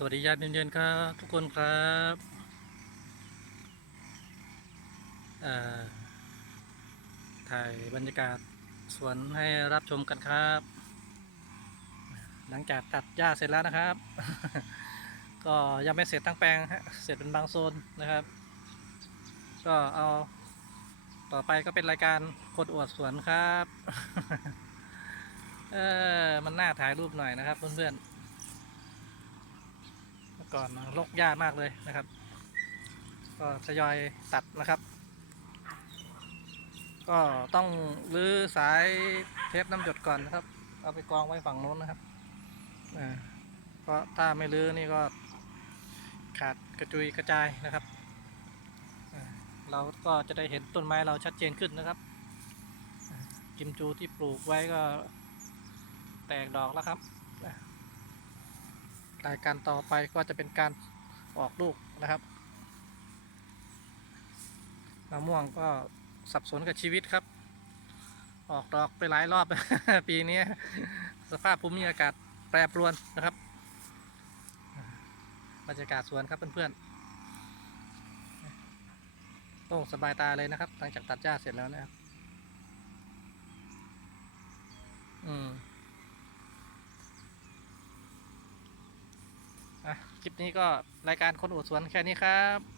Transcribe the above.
สวัสดีญาติเย็นๆครับทุกคนครับถ่ายบรรยากาศสวนให้รับชมกันครับ หลังจากตัดหญ้าเสร็จแล้วนะครับ ก็ยังไม่เสร็จทั้งแปลงฮะเสร็จเป็นบางโซนนะครับ ก็เอาต่อไปก็เป็นรายการคนอวดสวนครับ เออมันน่าถ่ายรูปหน่อยนะครับเพื่อนๆ ก่อนรกหญ้ามากเลยนะครับ ก็ทยอยตัดนะครับ ก็ต้องรื้อสายเทปน้ำหยดก่อนนะครับ เอาไปกองไว้ฝั่งโน้นนะครับเพราะถ้าไม่รื้อนี่ก็ขาดกระจุยกระจายนะครับ เราก็จะได้เห็นต้นไม้เราชัดเจนขึ้นนะครับกิมจูที่ปลูกไว้ก็แตกดอกแล้วครับ รายการต่อไปก็จะเป็นการออกลูกนะครับมะม่วงก็สับสนกับชีวิตครับ ออกดอกไปหลายรอบ ปีนี้สภาพภูมิอากาศแปรปรวนนะครับบรรยากาศสวนครับเพื่อนๆโล่งสบายตาเลยนะครับหลังจากตัดหญ้าเสร็จแล้วนะครับ อืม อะคลิปนี้ก็รายการคนอวดสวนแค่นี้ครับ